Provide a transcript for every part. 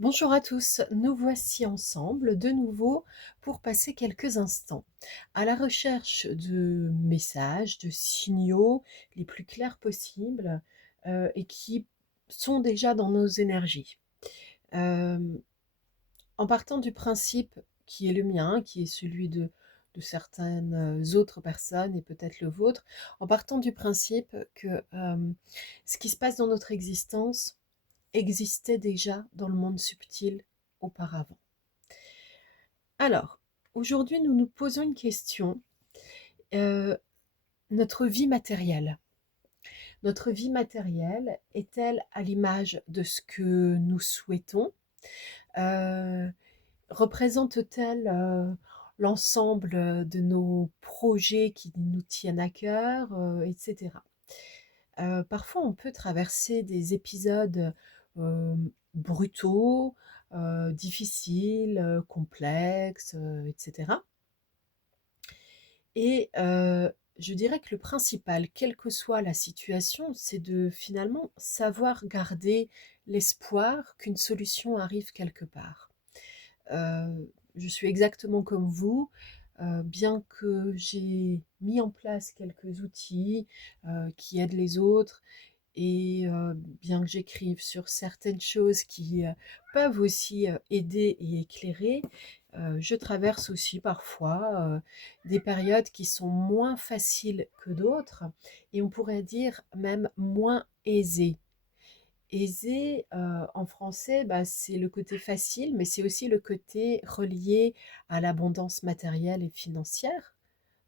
Bonjour à tous, nous voici ensemble de nouveau pour passer quelques instants à la recherche de messages, de signaux les plus clairs possibles et qui sont déjà dans nos énergies. Euh, En partant du principe qui est le mien, qui est celui de certaines autres personnes et peut-être le vôtre, en partant du principe que ce qui se passe dans notre existence existait déjà dans le monde subtil auparavant. Alors, aujourd'hui, nous nous posons une question. Euh, notre vie matérielle. Notre vie matérielle est-elle à l'image de ce que nous souhaitons? Euh, Représente-t-elle l'ensemble de nos projets qui nous tiennent à cœur, etc. Parfois, on peut traverser des épisodes euh, brutaux, difficiles, complexes, etc. Et je dirais que le principal, quelle que soit la situation, c'est de finalement savoir garder l'espoir qu'une solution arrive quelque part. Euh, je suis exactement comme vous, bien que j'ai mis en place quelques outils qui aident les autres et bien que j'écrive sur certaines choses qui peuvent aussi aider et éclairer, je traverse aussi parfois des périodes qui sont moins faciles que d'autres et on pourrait dire même moins aisées. Aisé, en français, bah, c'est le côté facile, mais c'est aussi le côté relié à l'abondance matérielle et financière,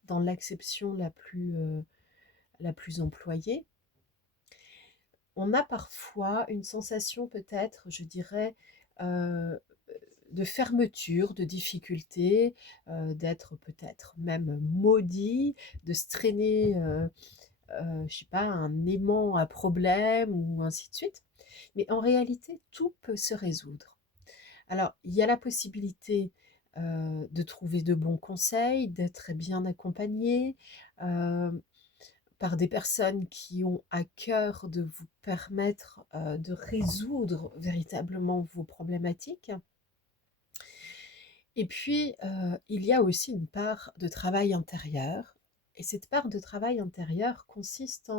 dans l'acception la plus employée. On a parfois une sensation peut-être, je dirais, euh, de fermeture, de difficulté, d'être peut-être même maudit, de se traîner, je sais pas, un aimant à problème ou ainsi de suite. Mais en réalité, tout peut se résoudre. Alors, il y a la possibilité de trouver de bons conseils, d'être bien accompagné euh, par des personnes qui ont à cœur de vous permettre de résoudre véritablement vos problématiques. Et puis, il y a aussi une part de travail intérieur. Et cette part de travail intérieur consiste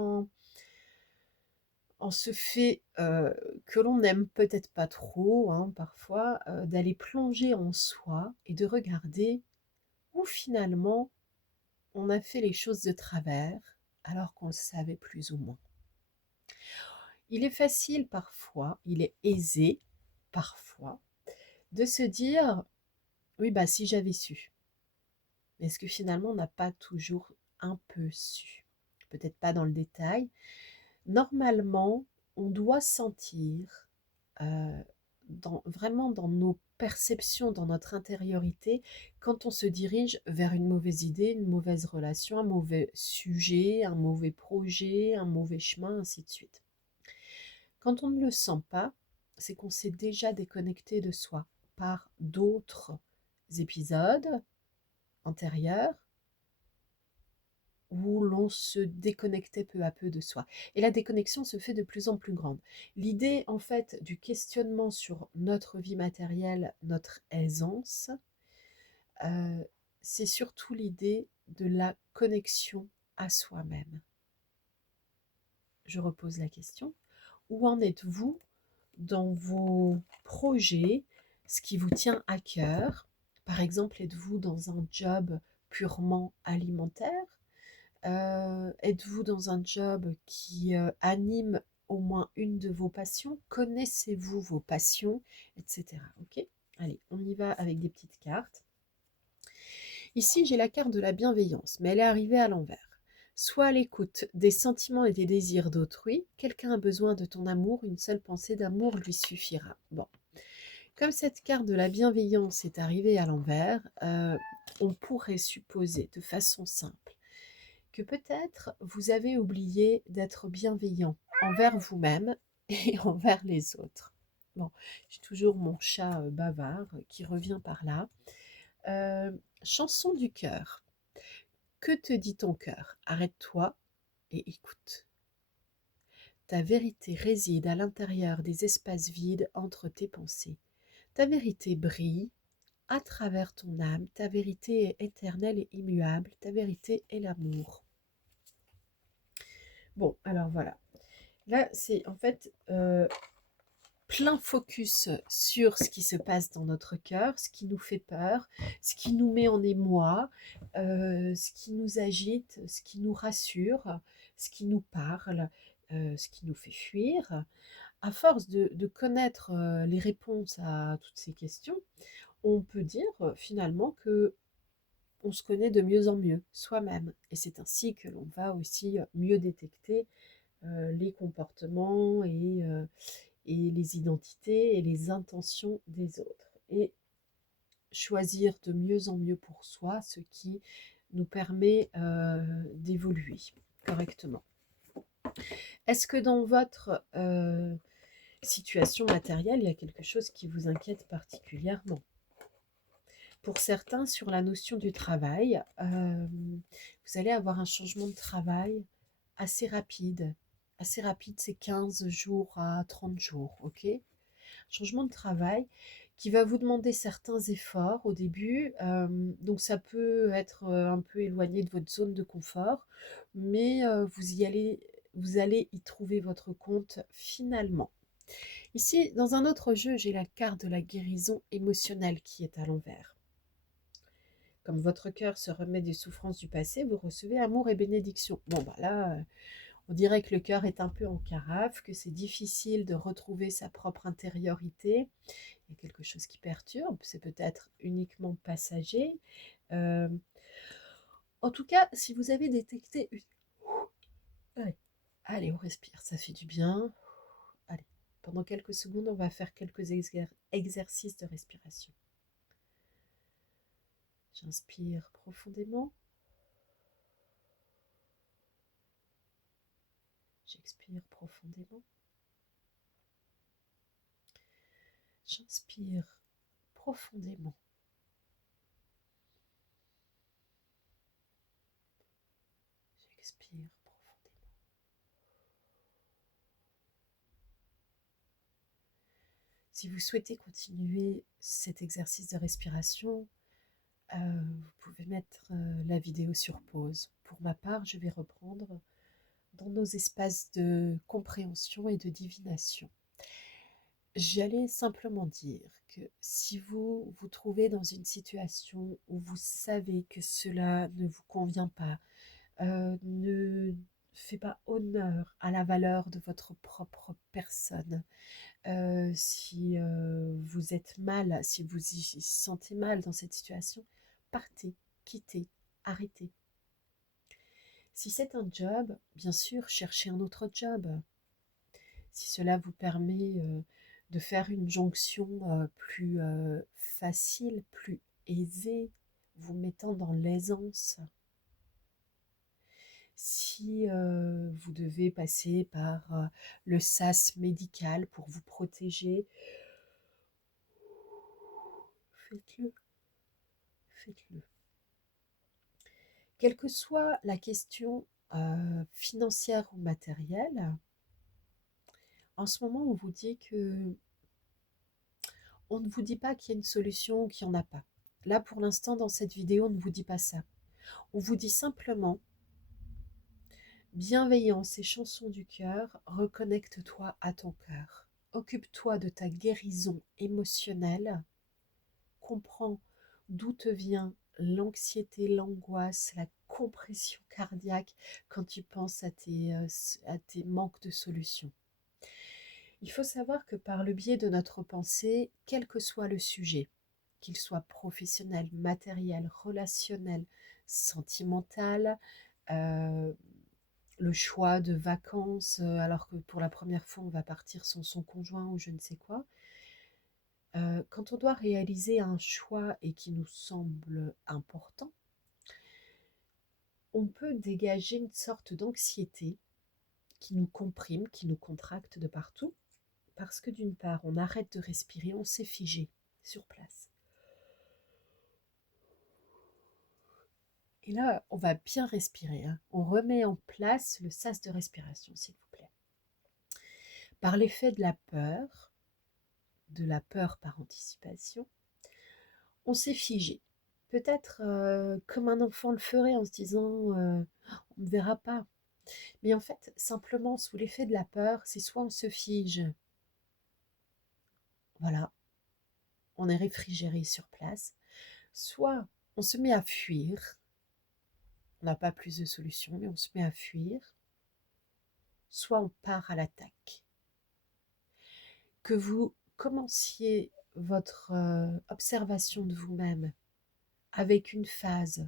en ce fait que l'on n'aime peut-être pas trop, hein, parfois, d'aller plonger en soi et de regarder où finalement on a fait les choses de travers alors qu'on le savait plus ou moins. Il est facile parfois, il est aisé parfois de se dire oui bah si j'avais su. Mais est-ce que finalement on n'a pas toujours un peu su? Peut-être pas dans le détail. Normalement, on doit sentir euh, vraiment dans nos perceptions, dans notre intériorité, quand on se dirige vers une mauvaise idée, une mauvaise relation, un mauvais sujet, un mauvais projet, un mauvais chemin, ainsi de suite. Quand on ne le sent pas, c'est qu'on s'est déjà déconnecté de soi par d'autres épisodes antérieurs où l'on se déconnectait peu à peu de soi. Et la déconnexion se fait de plus en plus grande. L'idée, en fait, du questionnement sur notre vie matérielle, notre aisance, euh, c'est surtout l'idée de la connexion à soi-même. Je repose la question. Où en êtes-vous dans vos projets, ce qui vous tient à cœur? Par exemple, êtes-vous dans un job purement alimentaire? Êtes-vous dans un job qui anime au moins une de vos passions? Connaissez-vous vos passions, etc. Ok. Allez, on y va avec des petites cartes. Ici, j'ai la carte de la bienveillance, mais elle est arrivée à l'envers. Sois à l'écoute des sentiments et des désirs d'autrui. Quelqu'un a besoin de ton amour, une seule pensée d'amour lui suffira. Bon, comme cette carte de la bienveillance est arrivée à l'envers, on pourrait supposer de façon simple que peut-être vous avez oublié d'être bienveillant envers vous-même et envers les autres. Bon, j'ai toujours mon chat bavard qui revient par là. Euh, Chanson du cœur. Que te dit ton cœur? Arrête-toi et écoute. Ta vérité réside à l'intérieur des espaces vides entre tes pensées. Ta vérité brille à travers ton âme, ta vérité est éternelle et immuable, ta vérité est l'amour. Bon, alors voilà. Là, c'est en fait plein focus sur ce qui se passe dans notre cœur, ce qui nous fait peur, ce qui nous met en émoi, ce qui nous agite, ce qui nous rassure, ce qui nous parle, ce qui nous fait fuir. À force de connaître les réponses à toutes ces questions, on peut dire finalement que on se connaît de mieux en mieux soi-même. Et c'est ainsi que l'on va aussi mieux détecter les comportements et les identités et les intentions des autres. Et choisir de mieux en mieux pour soi ce qui nous permet d'évoluer correctement. Est-ce que dans votre situation matérielle, il y a quelque chose qui vous inquiète particulièrement? Pour certains, sur la notion du travail, vous allez avoir un changement de travail assez rapide. Assez rapide, c'est 15 jours à 30 jours, ok? Changement de travail qui va vous demander certains efforts au début. Donc ça peut être un peu éloigné de votre zone de confort, mais vous allez y trouver votre compte finalement. Ici, dans un autre jeu, j'ai la carte de la guérison émotionnelle qui est à l'envers. Comme votre cœur se remet des souffrances du passé, vous recevez amour et bénédiction. Bon, bah là, on dirait que le cœur est un peu en carafe, que c'est difficile de retrouver sa propre intériorité. Il y a quelque chose qui perturbe, c'est peut-être uniquement passager. Euh, En tout cas, si vous avez détecté une... Allez, allez, on respire, ça fait du bien. Allez, pendant quelques secondes, on va faire quelques exercices de respiration. J'inspire profondément. J'expire profondément. J'inspire profondément. J'expire profondément. Si vous souhaitez continuer cet exercice de respiration, vous pouvez mettre la vidéo sur pause. Pour ma part, je vais reprendre dans nos espaces de compréhension et de divination. J'allais simplement dire que si vous vous trouvez dans une situation où vous savez que cela ne vous convient pas, ne fait pas honneur à la valeur de votre propre personne, si vous êtes mal, si vous y sentez mal dans cette situation, partez, quittez, arrêtez. Si c'est un job, bien sûr, cherchez un autre job. Si cela vous permet de faire une jonction plus facile, plus aisée, vous mettant dans l'aisance. Si vous devez passer par le sas médical pour vous protéger, faites-le, faites-le. Quelle que soit la question financière ou matérielle, en ce moment on vous dit que on ne vous dit pas qu'il y a une solution ou qu'il n'y en a pas. Là pour l'instant dans cette vidéo on ne vous dit pas ça. On vous dit simplement bienveillance et chanson du cœur, reconnecte-toi à ton cœur. Occupe-toi de ta guérison émotionnelle. Comprends d'où te vient l'anxiété, l'angoisse, la compression cardiaque quand tu penses à tes manques de solutions. Il faut savoir que par le biais de notre pensée, quel que soit le sujet, qu'il soit professionnel, matériel, relationnel, sentimental, euh, le choix de vacances, alors que pour la première fois on va partir sans son conjoint ou je ne sais quoi, quand on doit réaliser un choix et qui nous semble important, on peut dégager une sorte d'anxiété qui nous comprime, qui nous contracte de partout, parce que d'une part, on arrête de respirer, on s'est figé sur place. Et là, on va bien respirer, hein. On remet en place le sas de respiration, s'il vous plaît. Par l'effet de la peur, de la peur par anticipation, on s'est figé. Peut-être comme un enfant le ferait en se disant on ne verra pas. Mais en fait, simplement sous l'effet de la peur, c'est soit on se fige, voilà, on est réfrigéré sur place, soit on se met à fuir, on n'a pas plus de solutions, mais on se met à fuir, soit on part à l'attaque. Que vous commenciez votre observation de vous-même avec une phase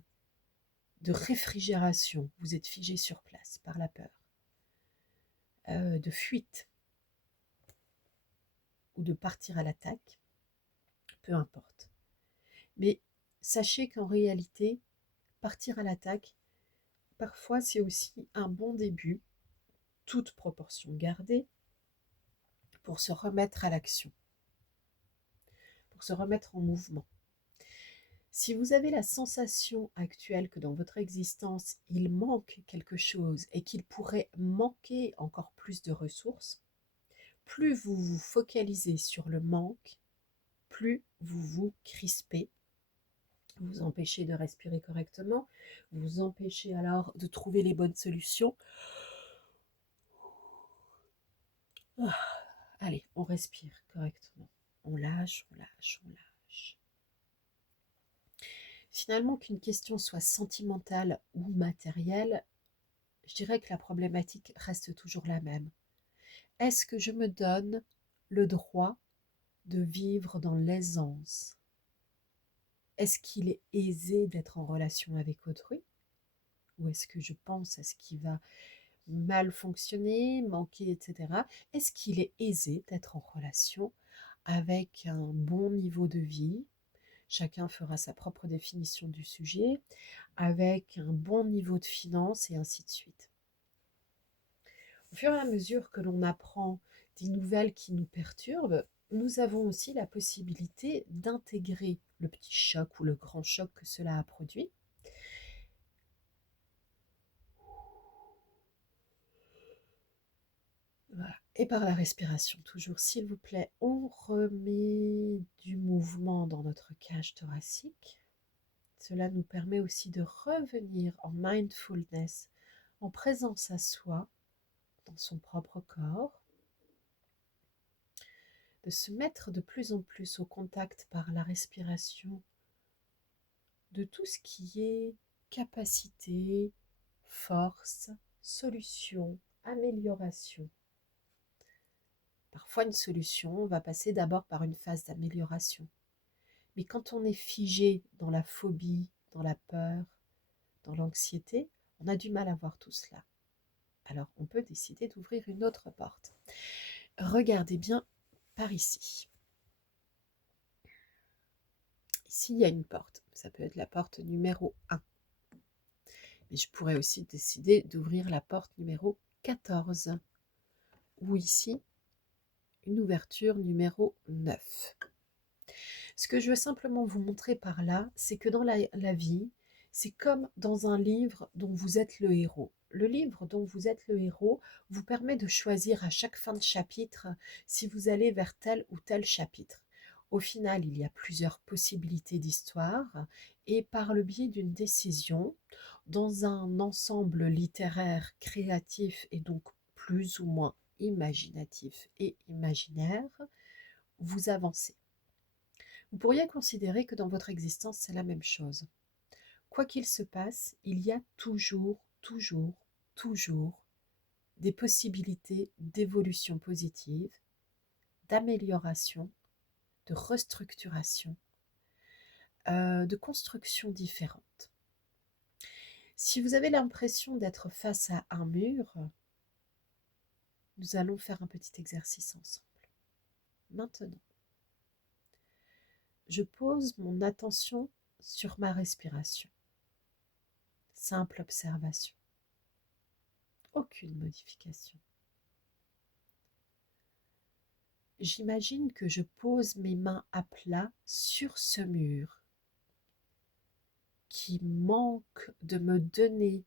de réfrigération, vous êtes figé sur place par la peur, de fuite ou de partir à l'attaque, peu importe. Mais sachez qu'en réalité, partir à l'attaque, parfois c'est aussi un bon début, toute proportion gardée, pour se remettre à l'action, pour se remettre en mouvement. Si vous avez la sensation actuelle que dans votre existence, il manque quelque chose et qu'il pourrait manquer encore plus de ressources, plus vous vous focalisez sur le manque, plus vous vous crispez, vous empêchez de respirer correctement, vous empêchez alors de trouver les bonnes solutions. Allez, on respire correctement. On lâche, on lâche, on lâche. Finalement, qu'une question soit sentimentale ou matérielle, je dirais que la problématique reste toujours la même. Est-ce que je me donne le droit de vivre dans l'aisance? Est-ce qu'il est aisé d'être en relation avec autrui? Ou est-ce que je pense à ce qui va mal fonctionner, manquer, etc. Est-ce qu'il est aisé d'être en relation avec un bon niveau de vie? Chacun fera sa propre définition du sujet, avec un bon niveau de finance et ainsi de suite. Au fur et à mesure que l'on apprend des nouvelles qui nous perturbent, nous avons aussi la possibilité d'intégrer le petit choc ou le grand choc que cela a produit. Voilà. Et par la respiration, toujours, s'il vous plaît, on remet du mouvement dans notre cage thoracique. Cela nous permet aussi de revenir en mindfulness, en présence à soi, dans son propre corps, de se mettre de plus en plus au contact par la respiration de tout ce qui est capacité, force, solution, amélioration. Parfois, une solution va passer d'abord par une phase d'amélioration. Mais quand on est figé dans la phobie, dans la peur, dans l'anxiété, on a du mal à voir tout cela. Alors, on peut décider d'ouvrir une autre porte. Regardez bien par ici. Ici, il y a une porte. Ça peut être la porte numéro 1. Mais je pourrais aussi décider d'ouvrir la porte numéro 14. Ou ici, une ouverture numéro 9. Ce que je veux simplement vous montrer par là, c'est que dans la vie, c'est comme dans un livre dont vous êtes le héros. Le livre dont vous êtes le héros vous permet de choisir à chaque fin de chapitre si vous allez vers tel ou tel chapitre. Au final, il y a plusieurs possibilités d'histoire et par le biais d'une décision, dans un ensemble littéraire créatif et donc plus ou moins imaginatif et imaginaire, vous avancez. Vous pourriez considérer que dans votre existence, c'est la même chose. Quoi qu'il se passe, il y a toujours des possibilités d'évolution positive, d'amélioration, de restructuration, de construction différente. Si vous avez l'impression d'être face à un mur, nous allons faire un petit exercice ensemble. Maintenant, je pose mon attention sur ma respiration. Simple observation. Aucune modification. J'imagine que je pose mes mains à plat sur ce mur qui manque de me donner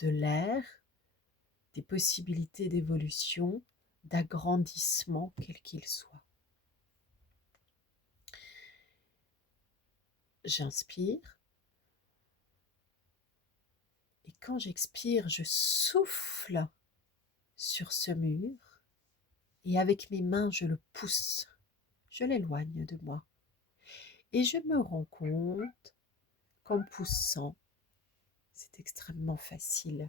de l'air, des possibilités d'évolution, d'agrandissement quel qu'il soit. J'inspire. Et quand j'expire, je souffle sur ce mur et avec mes mains, je le pousse, je l'éloigne de moi. Et je me rends compte qu'en poussant, c'est extrêmement facile.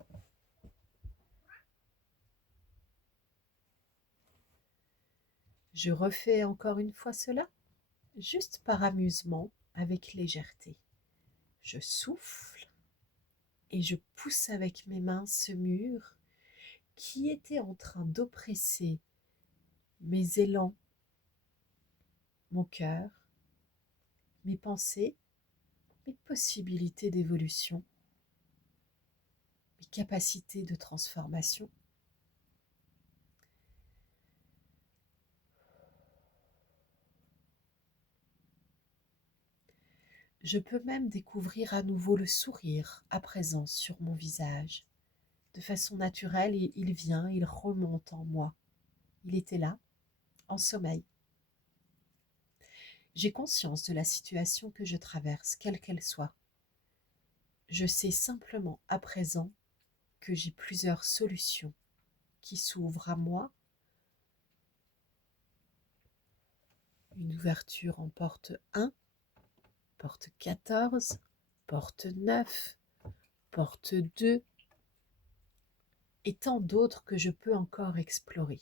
Je refais encore une fois cela, juste par amusement, avec légèreté. Je souffle et je pousse avec mes mains ce mur qui était en train d'oppresser mes élans, mon cœur, mes pensées, mes possibilités d'évolution, mes capacités de transformation. Je peux même découvrir à nouveau le sourire à présent sur mon visage. De façon naturelle, il vient, il remonte en moi. Il était là, en sommeil. J'ai conscience de la situation que je traverse, quelle qu'elle soit. Je sais simplement à présent que j'ai plusieurs solutions qui s'ouvrent à moi. Une ouverture en porte 1, porte 14, porte 9, porte 2, et tant d'autres que je peux encore explorer.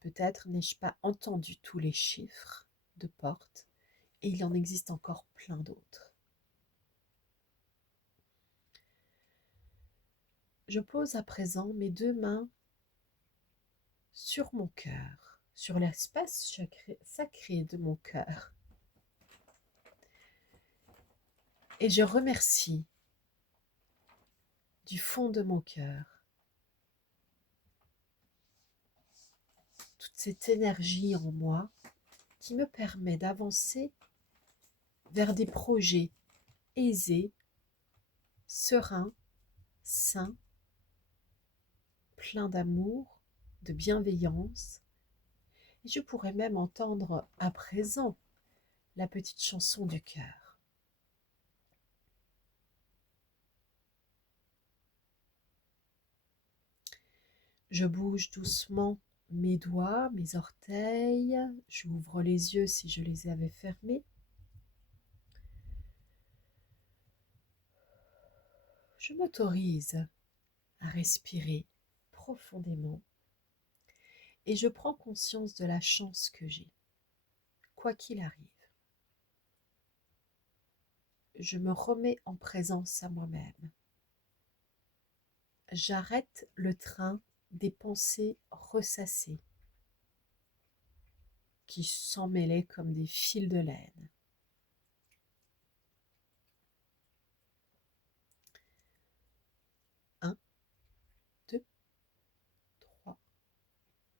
Peut-être n'ai-je pas entendu tous les chiffres de portes, et il en existe encore plein d'autres. Je pose à présent mes deux mains sur mon cœur, sur l'espace sacré de mon cœur, et je remercie du fond de mon cœur toute cette énergie en moi qui me permet d'avancer vers des projets aisés, sereins, sains, pleins d'amour, de bienveillance. Et je pourrais même entendre à présent la petite chanson du cœur. Je bouge doucement mes doigts, mes orteils, j'ouvre les yeux si je les avais fermés. Je m'autorise à respirer profondément et je prends conscience de la chance que j'ai, quoi qu'il arrive. Je me remets en présence à moi-même. J'arrête le train des pensées ressassées qui s'en mêlaient comme des fils de laine. 1, 2, 3.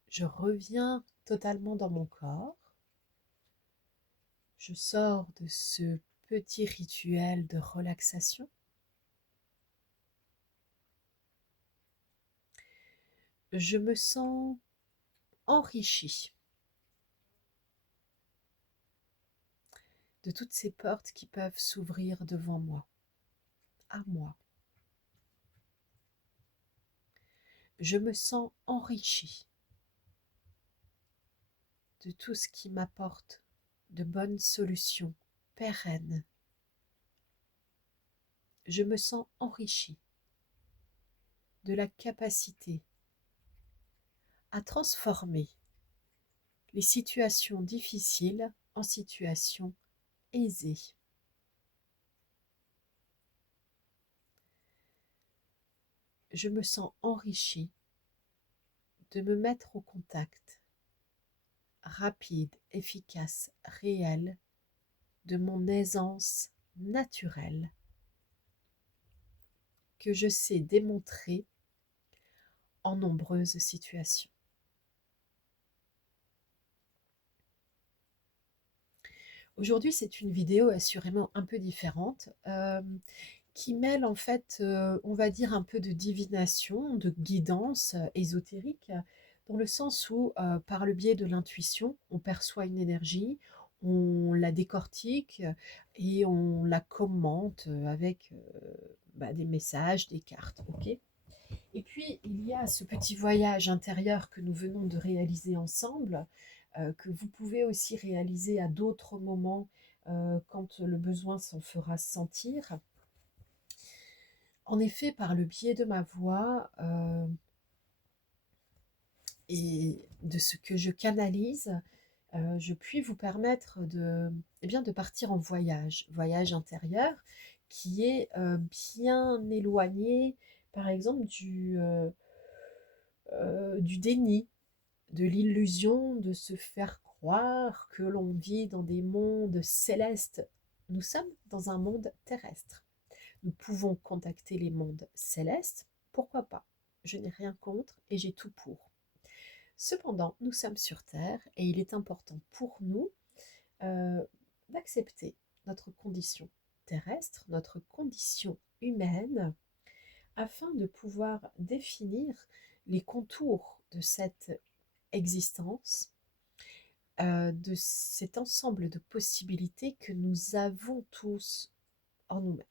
Je reviens totalement dans mon corps. Je sors de ce petit rituel de relaxation. Je me sens enrichie de toutes ces portes qui peuvent s'ouvrir devant moi, à moi. Je me sens enrichie de tout ce qui m'apporte de bonnes solutions pérennes. Je me sens enrichie de la capacité à transformer les situations difficiles en situations aisées. Je me sens enrichie de me mettre au contact rapide, efficace, réel de mon aisance naturelle que je sais démontrer en nombreuses situations. Aujourd'hui, c'est une vidéo assurément un peu différente qui mêle en fait, on va dire un peu de divination, de guidance ésotérique, dans le sens où par le biais de l'intuition, on perçoit une énergie, on la décortique et on la commente avec des messages, des cartes, ok. Et puis, il y a ce petit voyage intérieur que nous venons de réaliser ensemble, que vous pouvez aussi réaliser à d'autres moments quand le besoin s'en fera sentir. En effet, par le biais de ma voix et de ce que je canalise, je puis vous permettre de partir en voyage intérieur, qui est bien éloigné, par exemple, du déni, de l'illusion de se faire croire que l'on vit dans des mondes célestes. Nous sommes dans un monde terrestre. Nous pouvons contacter les mondes célestes, pourquoi pas? Je n'ai rien contre et j'ai tout pour. Cependant, nous sommes sur Terre et il est important pour nous euh, d'accepter notre condition terrestre, notre condition humaine, afin de pouvoir définir les contours de cette existence, de cet ensemble de possibilités que nous avons tous en nous-mêmes.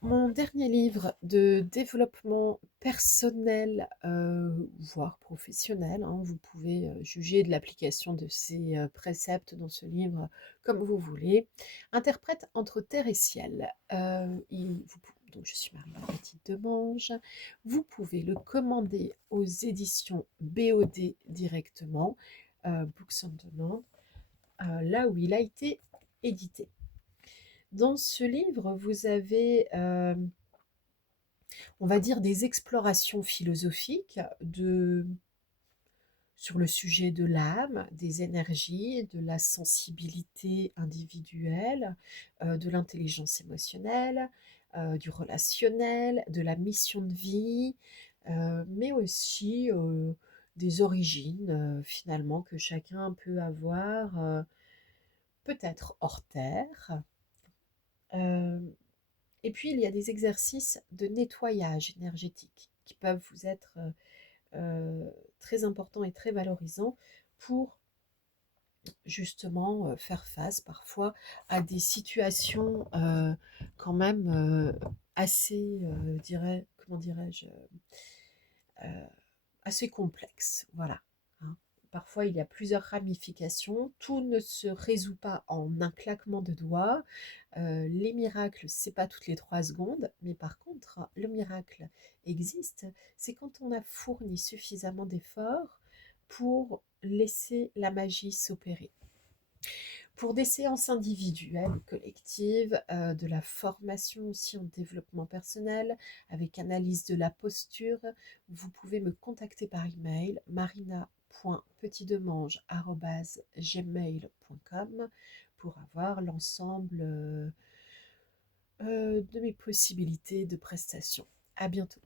Mon dernier livre de développement personnel, voire professionnel, hein, vous pouvez juger de l'application de ces préceptes dans ce livre comme vous voulez, interprète entre terre et ciel. Donc je suis Marie la Petite Demange. Vous pouvez le commander aux éditions BOD directement, Books on Demand, là où il a été édité. Dans ce livre, vous avez, on va dire, des explorations philosophiques sur le sujet de l'âme, des énergies, de la sensibilité individuelle, de l'intelligence émotionnelle, du relationnel, de la mission de vie, mais aussi des origines finalement que chacun peut avoir, peut-être hors terre. Euh, Et puis, il y a des exercices de nettoyage énergétique qui peuvent vous être très importants et très valorisants pour justement faire face parfois à des situations quand même assez, comment dirais-je, euh, assez complexes. Voilà. Hein. Parfois, il y a plusieurs ramifications. Tout ne se résout pas en un claquement de doigts. Les miracles, c'est pas toutes les 3 secondes, mais par contre, le miracle existe, c'est quand on a fourni suffisamment d'efforts pour laisser la magie s'opérer. Pour des séances individuelles ou collectives, de la formation aussi en développement personnel, avec analyse de la posture, vous pouvez me contacter par email marina.petitdemange@gmail.com pour avoir l'ensemble de mes possibilités de prestations. À bientôt.